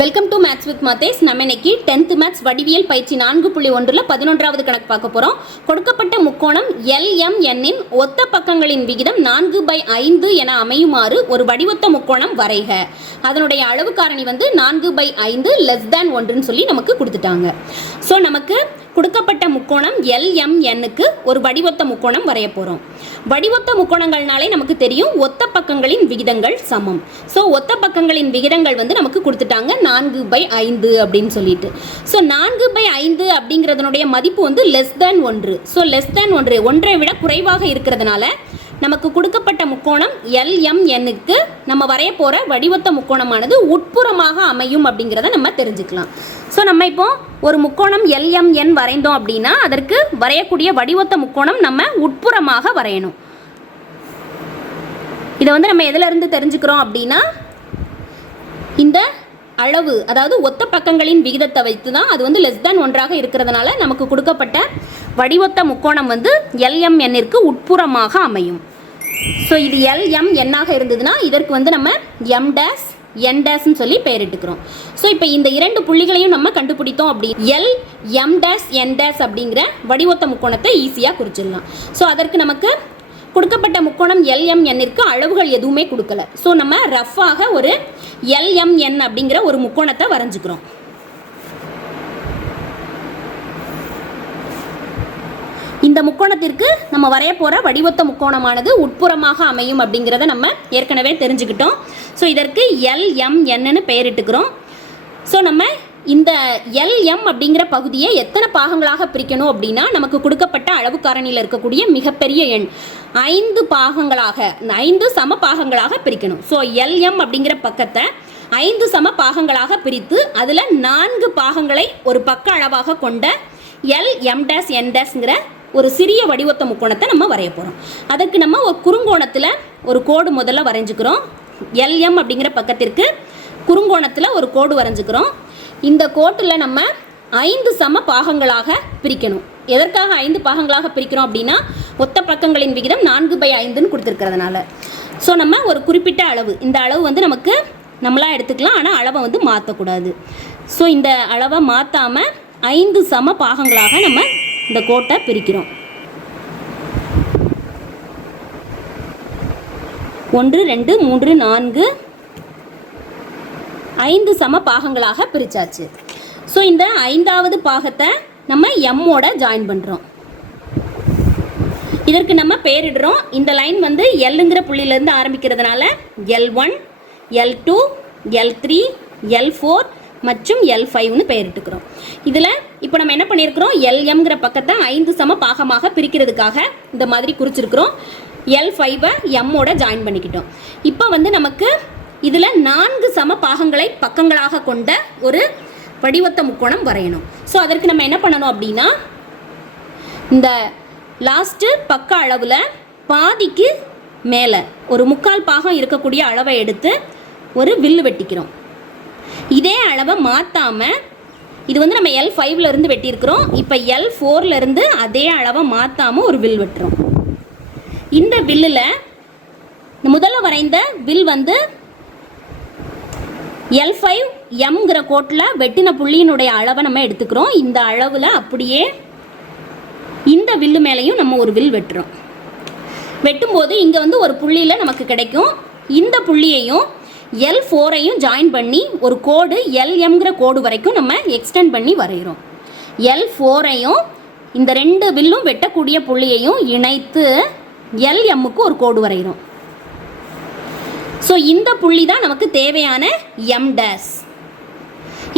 Welcome to maths with Mathes நம்ம இன்னைக்கு tenth maths வடிவியல் பயிற்சி நான்கு புள்ளி ஒன்றில் பதினொன்றாவது கணக்கு பார்க்க போகிறோம் கொடுக்கப்பட்ட முக்கோணம் எல்எம்என்னின் ஒத்த பக்கங்களின் விகிதம் நான்கு பை ஐந்து என அமையுமாறு ஒரு வடிவொத்த முக்கோணம் வரைக. அதனுடைய அளவு காரணி வந்து நான்கு பை ஐந்து லெஸ் தேன் ஒன்றுன்னு சொல்லி நமக்கு கொடுத்துட்டாங்க. ஸோ நமக்கு கொடுக்கப்பட்ட முக்கோணம் எல்எம்என்னுக்கு ஒரு வடிவொத்த முக்கோணம் வரைய போகிறோம் வடிவொத்த முக்கோணங்கள்னாலே நமக்கு தெரியும் ஒத்த பக்கங்களின் விகிதங்கள் சமம். ஸோ ஒத்த பக்கங்களின் விகிதங்கள் வந்து நமக்கு கொடுத்துட்டாங்க நான்கு பை ஐந்து அப்படின்னு சொல்லிட்டு. ஸோ நான்கு பை ஐந்து அப்படிங்கிறதுனுடைய மதிப்பு வந்து லெஸ் தேன் ஒன்று. ஸோ லெஸ் தேன் ஒன்று ஒன்றை விட குறைவாக இருக்கிறதுனால நமக்கு கொடுக்கப்பட்ட முக்கோணம் எல்எம்என்னுக்கு நம்ம வரைய போகிற வடிவத்த முக்கோணமானது உட்புறமாக அமையும் அப்படிங்கிறத நம்ம தெரிஞ்சுக்கலாம். ஸோ நம்ம இப்போ ஒரு முக்கோணம் எல்எம்என் வரைந்தோம் அப்படின்னா அதற்கு வரையக்கூடிய வடிவத்த முக்கோணம் நம்ம உட்புறமாக வரையணும். இதை வந்து நம்ம எதிலிருந்து தெரிஞ்சுக்கிறோம் அப்படின்னா இந்த அளவு அதாவது ஒத்த பக்கங்களின் விகிதத்தை வைத்து தான் அது வந்து லெஸ் தேன் ஒன்றாக இருக்கிறதுனால நமக்கு கொடுக்கப்பட்ட வடிவொத்த முக்கோணம் வந்து எல்எம்என்னிற்கு உட்புறமாக அமையும். ஸோ இது எல்எம் என்னாக இருந்ததுன்னா இதற்கு வந்து நம்ம எம் டேஸ் என் டேஸ்ன்னு சொல்லி பெயரிட்டுக்கிறோம் ஸோ இப்போ இந்த இரண்டு புள்ளிகளையும் நம்ம கண்டுபிடித்தோம் அப்படி L M dash N dash அப்படிங்கிற வடிவொத்த முக்கோணத்தை ஈஸியாக குறிச்சிடலாம். ஸோ அதற்கு நமக்கு கொடுக்கப்பட்ட முக்கோணம் எல்எம்என்னிற்கு அளவுகள் எதுவுமே கொடுக்கல. ஸோ நம்ம ரஃப்பாக ஒரு எல்எம்என் அப்படிங்கிற ஒரு முக்கோணத்தை வரைஞ்சிக்கிறோம். இந்த முக்கோணத்திற்கு நம்ம வரைய போகிற வடிவொத்த முக்கோணமானது உட்புறமாக அமையும் அப்படிங்கிறத நம்ம ஏற்கனவே தெரிஞ்சுக்கிட்டோம். ஸோ இதற்கு எல்எம்என்னு பெயரிட்டுக்கிறோம். ஸோ நம்ம இந்த எல்எம் அப்படிங்கிற பகுதியை எத்தனை பாகங்களாக பிரிக்கணும் அப்படின்னா நமக்கு கொடுக்கப்பட்ட அளவு காரணியில் இருக்கக்கூடிய மிகப்பெரிய எண் ஐந்து பாகங்களாக ஐந்து சம பாகங்களாக பிரிக்கணும் ஸோ எல்எம் அப்படிங்கிற பக்கத்தை ஐந்து சம பாகங்களாக பிரித்து அதில் நான்கு பாகங்களை ஒரு பக்க அளவாக கொண்ட எல் எம் டேஸ் என் டேஸ்ங்கிற ஒரு சிறிய வடிவத்த முக்கோணத்தை நம்ம வரைய போகிறோம் அதுக்கு நம்ம ஒரு குறுங்கோணத்தில் ஒரு கோடு முதல்ல வரைஞ்சிக்கிறோம். எல்எம் அப்படிங்கிற பக்கத்திற்கு குறுங்கோணத்தில் ஒரு கோடு வரைஞ்சிக்கிறோம். இந்த கோட்டில் நம்ம ஐந்து சம பாகங்களாக பிரிக்கணும். எதற்காக ஐந்து பாகங்களாக பிரிக்கிறோம் அப்படின்னா ஒத்த பக்கங்களின் விகிதம் நான்கு பை ஐந்துன்னு கொடுத்துருக்கிறதுனால. ஸோ நம்ம ஒரு குறிப்பிட்ட அளவு இந்த அளவு வந்து நமக்கு நம்மளாக எடுத்துக்கலாம் ஆனால் அளவை வந்து மாற்றக்கூடாது ஸோ இந்த அளவை மாற்றாமல் ஐந்து சம பாகங்களாக நம்ம இந்த கோட்டை பிரிக்கிறோம். ஒன்று ரெண்டு மூன்று நான்கு ஐந்து சம பாகங்களாக பிரித்தாச்சு ஸோ இந்த ஐந்தாவது பாகத்தை நம்ம எம்மோட ஜாயின் பண்ணுறோம் இதற்கு நம்ம பேரிடுறோம் இந்த லைன் வந்து எல்லுங்கிற புள்ளியிலேருந்து ஆரம்பிக்கிறதுனால L one L two L three L four மற்றும் எல் ஃபைவ்னு பெயரிட்டுக்கிறோம் இதில் இப்போ நம்ம என்ன பண்ணியிருக்கிறோம்? எல்எம்ங்கிற பக்கத்தை ஐந்து சம பாகமாக பிரிக்கிறதுக்காக இந்த மாதிரி குறிச்சிருக்கிறோம். எல் ஃபைவை எம்மோட ஜாயின் பண்ணிக்கிட்டோம். இப்போ வந்து நமக்கு இதில் நான்கு சம பாகங்களை பக்கங்களாக கொண்ட ஒரு வடிவத்த முக்கோணம் வரையணும். ஸோ அதற்கு நம்ம என்ன பண்ணணும் அப்படின்னா இந்த லாஸ்ட்டு பக்க அளவில் பாதிக்கு மேலே ஒரு முக்கால் பாகம் இருக்கக்கூடிய அளவை எடுத்து ஒரு வில்லு வெட்டிக்கிறோம். இதே அளவை மாற்றாமல் இது வந்து நம்ம எல் ஃபைவ்லேருந்து வெட்டியிருக்கிறோம். இப்போ எல் ஃபோர்லேருந்து அதே அளவை மாற்றாமல் ஒரு வில் வெட்டுறோம். இந்த வில்லில் முதல்ல வரைந்த வில் வந்து எல் ஃபைவ் எம்ங்கிற கோட்டில் வெட்டின புள்ளியினுடைய அளவை நம்ம எடுத்துக்கிறோம். இந்த அளவில் அப்படியே இந்த வில்லு மேலேயும் நம்ம ஒரு வில் வெட்டுறோம். வெட்டும்போது இங்கே வந்து ஒரு புள்ளியில் நமக்கு கிடைக்கும். இந்த புள்ளியையும் எல் ஃபோரையும் ஜாயின் பண்ணி ஒரு கோடு எல்எம்ங்கிற கோடு வரைக்கும் நம்ம எக்ஸ்டெண்ட் பண்ணி வரைகிறோம் எல் ஃபோரையும் இந்த ரெண்டு வில்லும் வெட்டக்கூடிய புள்ளியையும் இணைத்து எல்எம்முக்கு ஒரு கோடு வரைகிறோம் ஸோ இந்த புள்ளி தான் நமக்கு தேவையான எம் டேஸ்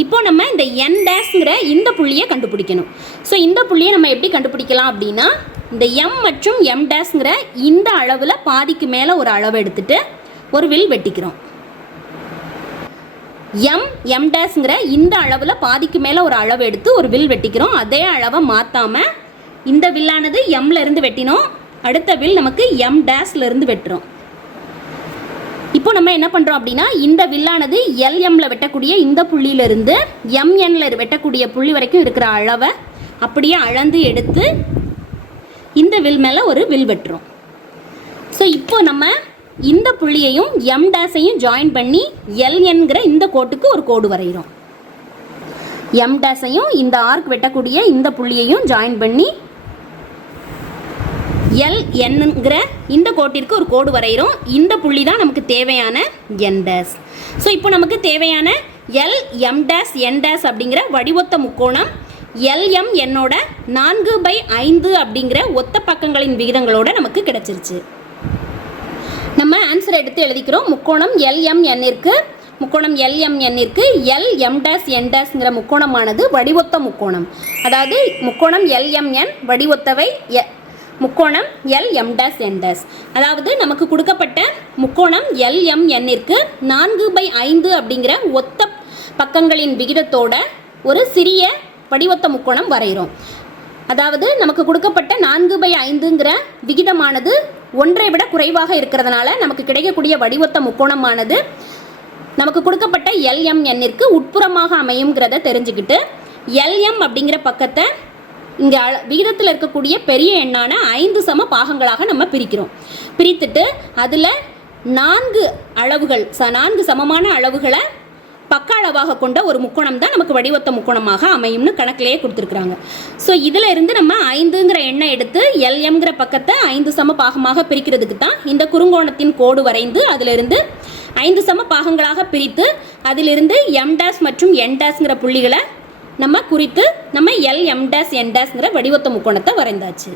இப்போ நம்ம இந்த என் டேஸ்ங்கிற இந்த புள்ளியை கண்டுபிடிக்கணும். ஸோ இந்த புள்ளியை நம்ம எப்படி கண்டுபிடிக்கலாம் அப்படின்னா இந்த எம் மற்றும் எம் டேஸ்ங்கிற இந்த அளவில் பாதிக்கு மேலே ஒரு அளவு எடுத்துகிட்டு ஒரு வில் வெட்டிக்கிறோம். எம் எம் டேஸ்ங்கிற இந்த அளவில் பாதிக்கு மேலே ஒரு அளவு எடுத்து ஒரு வில் வெட்டிக்கிறோம். அதே அளவை மாற்றாமல் இந்த வில்லானது எம்லேருந்து வெட்டினோம். அடுத்த வில் நமக்கு எம் டேஸ்லேருந்து வெட்டுறோம். இப்போ நம்ம என்ன பண்ணுறோம் அப்படின்னா இந்த வில்லானது எல்எம்ல வெட்டக்கூடிய இந்த புள்ளியிலிருந்து எம்என்ல வெட்டக்கூடிய புள்ளி வரைக்கும் இருக்கிற அளவை அப்படியே அளந்து எடுத்து இந்த வில் மேலே ஒரு வில் வெட்டுறோம். ஸோ இப்போ நம்ம இந்த புள்ளியையும் எம் டேஸையும் ஜாயின் பண்ணி எல் என்கிற இந்த கோட்டுக்கு ஒரு கோடு வரைகிறோம். எம் டேஸையும் இந்த ஆர்க் வெட்டக்கூடிய இந்த புள்ளியையும் ஜாயின் பண்ணி எல் என்னங்கிற இந்த கோட்டிற்கு ஒரு கோடு வரைகிறோம். இந்த புள்ளி தான் நமக்கு தேவையான என் டேஸ் ஸோ இப்போ நமக்கு தேவையான L M dash N dash அப்படிங்கிற வடிவொத்த முக்கோணம் எல்எம் என்னோட நான்கு பை ஐந்து அப்படிங்கிற ஒத்த பக்கங்களின் விகிதங்களோட நமக்கு கிடச்சிருச்சு. ஆன்சர் எடுத்து எழுதிக்கிறோம். முக்கோணம் எல்எம்என்னிற்கு முக்கோணம் எல்எம்என்னிற்கு எல் எம் டேஸ் என் டேஸ்ங்கிற முக்கோணமானது வடிவொத்த முக்கோணம். அதாவது முக்கோணம் எல்எம்என் வடிவொத்தவை எ முக்கோணம் L M dash N dash அதாவது நமக்கு கொடுக்கப்பட்ட முக்கோணம் எல்எம்என்னிற்கு நான்கு பை ஐந்து அப்படிங்கிற ஒத்த பக்கங்களின் விகிதத்தோட ஒரு சிறிய வடிவொத்த முக்கோணம் வரைகிறோம். அதாவது நமக்கு கொடுக்கப்பட்ட நான்கு பை ஐந்துங்கிற விகிதமானது ஒன்றை விட குறைவாக இருக்கிறதுனால நமக்கு கிடைக்கக்கூடிய வடிவத்த முக்கோணமானது நமக்கு கொடுக்கப்பட்ட எல்எம் எண்ணிற்கு உட்புறமாக அமையுங்கிறத தெரிஞ்சுக்கிட்டு எல்எம் அப்படிங்கிற பக்கத்தை இங்கே விகிதத்தில் இருக்கக்கூடிய பெரிய எண்ணான ஐந்து சம பாகங்களாக நம்ம பிரிக்கிறோம். பிரித்துட்டு அதில் நான்கு அளவுகள் ச நான்கு சமமான அளவுகளை பக்க அளவாக கொண்ட ஒரு முக்கோணம் தான் நமக்கு வடிவத்த முக்கோணமாக அமையும்னு கணக்கிலேயே கொடுத்துருக்குறாங்க. ஸோ இதில் இருந்து நம்ம ஐந்துங்கிற எண்ணெய் எடுத்து எல்எம்ங்கிற பக்கத்தை ஐந்து சம பாகமாக பிரிக்கிறதுக்கு தான் இந்த குறுங்கோணத்தின் கோடு வரைந்து அதிலிருந்து ஐந்து சம பாகங்களாக பிரித்து அதிலிருந்து எம் டேஸ் மற்றும் என் டேஸ்ங்கிற புள்ளிகளை நம்ம குறித்து நம்ம எல் எம் டேஸ் என் டேஸ்ங்கிற வடிவத்த முக்கோணத்தை வரைந்தாச்சு.